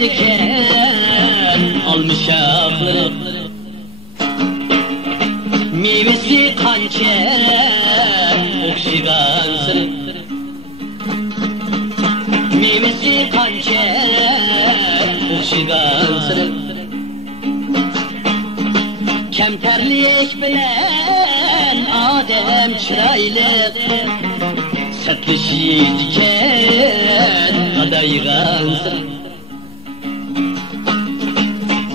diken almış akları, meyvesi hançer okşigan sırı, meyvesi hançer okşigan sırı. Kemterlik bilen adem çıraylı, sertleşi diken adaygan sırı.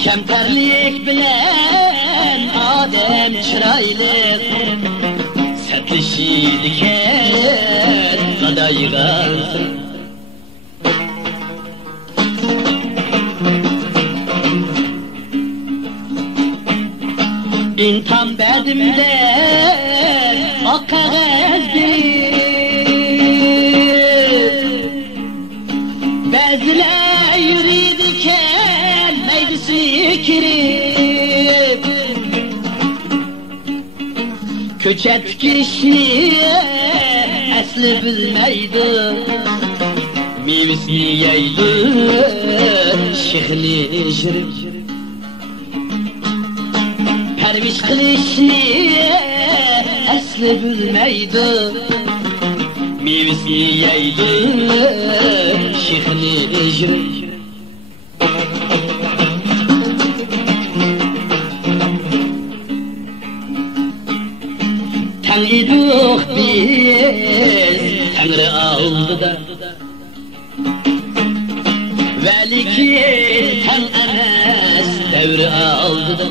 Kemterlik bilen adem çıraylı, sertleşi diken adaygan sırı. İntam bedimde ak kağızdır, bezle yürüdüken meyvesi kirip, köçet kişi esli bilmeydi, meyvesi yeydi şehli şirip. Perviş kılışni esli bilmeydi, meyvesi yeydi şehni icri. Tanıdık biz, Tanrı aldı da, velikin tan emes devri aldı da,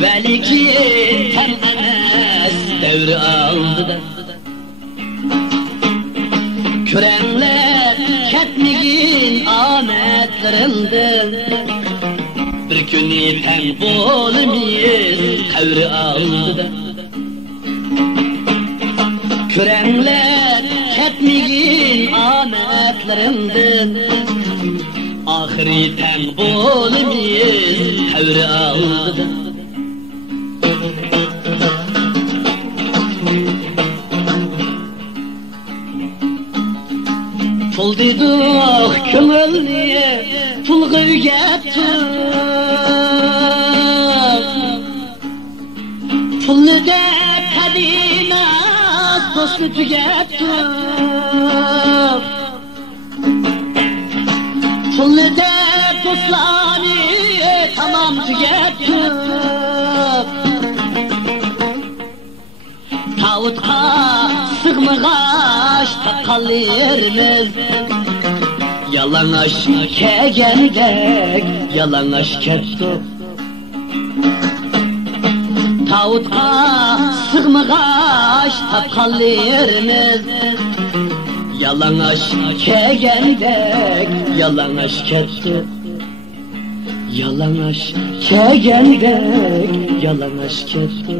velikin tan emes devri aldı da. Kürenler ketmigin ametlerinden, bir günü pen bolimiz kavri aldı da. Kürenler ketmigin ametlerinden, ahiri pen bolimiz kavri aldı da. Pul dedik kömülniye, pul gövgepti, pullu de kadimat dostu tügepti, pullu de dostlani tamam tügepti. Tağutka sığmıgaş takalırmız, yalanaş kegendek yalanaş kettu. Tağutka sığmıgaş takalırmız, yalanaş kegendek yalanaş kettu. Yalanaş kegendek yalanaş kettu.